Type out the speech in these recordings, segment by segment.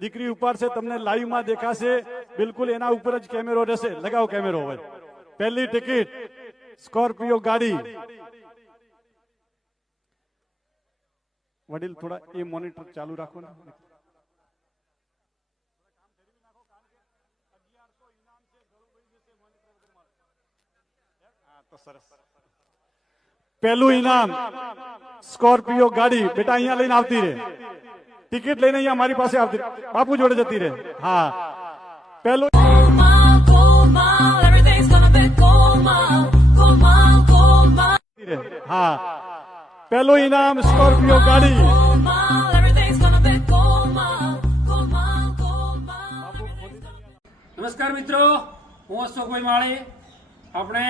દીકરી ઉપાડશે તમને લાઈવમાં દેખાશે. બિલકુલ એના ઉપર જ કેમેરો રહેશે. લગાવો કેમેરો હવે. પહેલી ટિકિટ સ્કોર્પિયો ગાડી. વડીલ, થોડા એ મોનિટર ચાલુ રાખો ને. પહેલું ઇનામ સ્કોર્પિયો ગાડી. બેટા, અહીંયા લઈને આવતી રહે. ટિકિટ લઈને અહીંયા મારી પાસે આવતી. બાપુ જોડે જતી રહે હા પહેલું. હા પહેલું ઇનામ સ્કોર્પિયો ગાડી. નમસ્કાર મિત્રો હું અશોકભાઈ માળી આપણે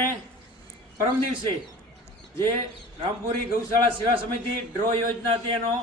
પરમ દિવસે જે રામપુરી ગૌશાળા સેવા સમિતિ ડ્રો યોજના હતી એનો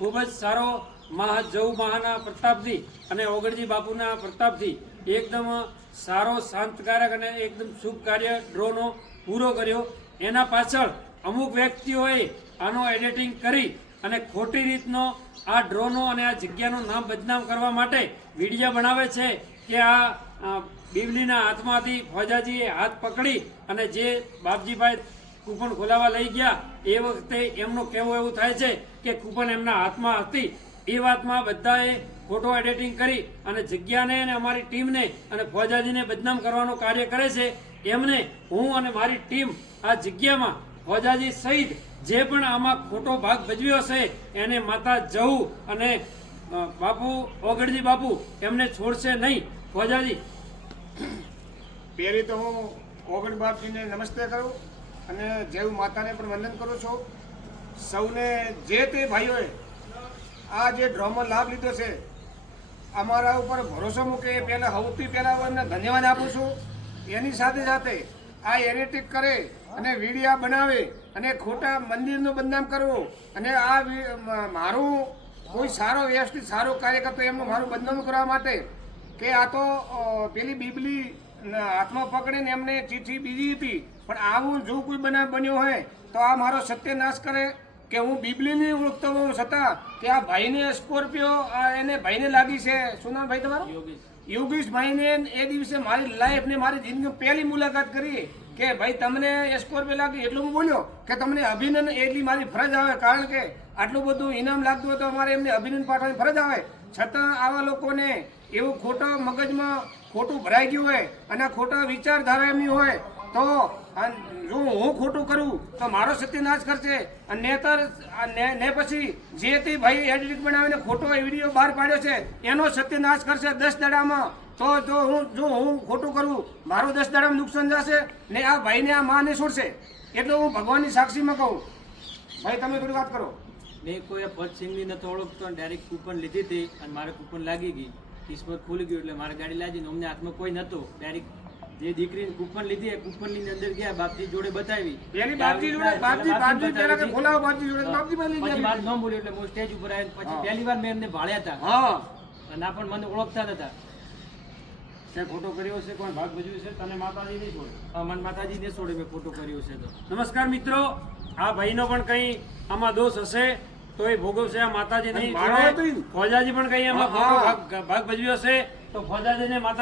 ખૂબ જ સારો મહા, જવ મહાના પ્રતાપથી અને ઓગળજી બાપુના પ્રતાપથી એકદમ સારો, શાંતકારક અને એકદમ શુભ કાર્ય ડ્રોનો પૂરો કર્યો. એના પાછળ અમુક વ્યક્તિઓએ આનો એડિટિંગ કરી અને ખોટી રીતનો આ ડ્રોનો અને આ જગ્યાનું નામ બદનામ કરવા માટે વીડિયો બનાવે છે કે આ, બીવલીના હાથમાંથી ફોજાજીએ હાથ પકડી અને જે બાપજીભાઈ કૂપન ખોલાવા લઈ ગયા. એ વખતે એમનું કહેવો એવું થાય છે કે કૂપન એમના હાથમાં હતી. એ વાતમાં બધાએ ફોટો એડિટિંગ કરી અને જગ્યાને અને અમારી ટીમને અને ફોજાજીને બદનામ કરવાનું કાર્ય કરે છે. એમને હું અને મારી ટીમ આ જગ્યામાં ફોજાજી સહિત જે પણ આમાં ખોટો ભાગ ભજવ્યો છે એને માતા જવું અને બાપુ, ઓગળજી બાપુ એમને છોડશે નહીં. ફોજાજી. પહેલી તો હું ઓગણ બાપજીને નમસ્તે કરું. અને જેવું માતાને પણ વંદન કરું છું. સૌને જે તે ભાઈઓએ આ જે ડ્રોમાં લાભ લીધો છે, અમારા ઉપર ભરોસો મૂકે, એ પહેલાં સૌથી પહેલાં ધન્યવાદ આપું છું. એની સાથે સાથે આ એરેટિક કરે અને વીડિયા બનાવે અને ખોટા મંદિરનું બદનામ કરવું અને આ મારું કોઈ સારો વ્યવસ્થિત સારો કાર્ય કરતો એમનું મારું બદનામ કરવા માટે કે આ તો પેલી બીબલી હાથમાં પકડીને એમને ચીઠી બીજી હતી. પણ આવું જો કોઈ બનાવ બન્યો હોય તો આ મારો સત્યનાશ કરે કે હું બીબલીની ઓળખતો હોઉં છતાં કે આ ભાઈને સ્કોર્પિયો એને ભાઈને લાગી છે. શું નામ ભાઈ તમારું? યોગેશ. ભાઈને એ દિવસે મારી લાઈફ ને મારી જિંદગી પહેલી મુલાકાત કરી કે ભાઈ તમને સ્કોર્પિયો લાગી એટલું હું બોલ્યો કે તમને અભિનંદન એટલી મારી ફરજ આવે. કારણ કે આટલું બધું ઇનામ લાગતું હોય તો અમારે એમને અભિનંદન પાઠવવાની ફરજ આવે. છતાં આવા લોકોને એવું ખોટો મગજમાં ખોટું ભરાઈ ગયું હોય અને આ ખોટા વિચારધારા એમની હોય તો જો હું ખોટું કરું, તો મારો સત્યનાશ કરશે. અને નેતર ને- પછી જે તે ભાઈ એડિટ બનાવીને ખોટો વીડિયો બહાર પાડ્યો છે, એનો સત્યનાશ કરશે દસ દડામાં. તો, જો હું જો હું ખોટું કરું, મારું દસ દડામાં નુકસાન જશે, ને આ ભાઈને આ માને છોડશે. એટલે હું ભગવાનની સાક્ષીમાં કહું. ભાઈ, તમે થોડી વાત કરો. મેં કોઈ પદ નથી ઓળખતો ડાયરેક્ટ કૂપન લીધી હતી અને મારે કૂપન લાગી ગઈ. કિસ્મત ખુલી ગયું એટલે મારે ગાડી લાગી અમને હાથમાં કોઈ નહોતો. ડાયરેક્ટ જે દીકરીને કુપન લીધી કુપનની અંદર ગયા બાપજી જોડે બતાવી. પેલી બાપજી જોડે બાપજી બાપજી પેલા કે ખોલાવો બાપજી જોડે બાપજી માં લઈ પછી વાત ગયા ન બોલ્યો એટલે હું સ્ટેજ ઉપર આવ્યો પછી પહેલી વાર મેં એમને ભાળ્યા હતા. હા. અને પણ મને ઓળખતા નતા તે ખોટો કર્યો છે કોઈ ભાગ ભજવ્યો છે? તને માતાજી નહીં છોડે? મન માતાજી ને છોડે મેં ફોટો કર્યો છે તો. નમસ્કાર મિત્રો. આ ભાઈનો પણ કંઈ આમાં દોષ હશે તો એ ભોગવશે આ માતાજી નહીં. ફોજાજી પણ કંઈ એમાં ખોટો. ભાગ ભજવ્યો છે તો ફોજાજીને માતા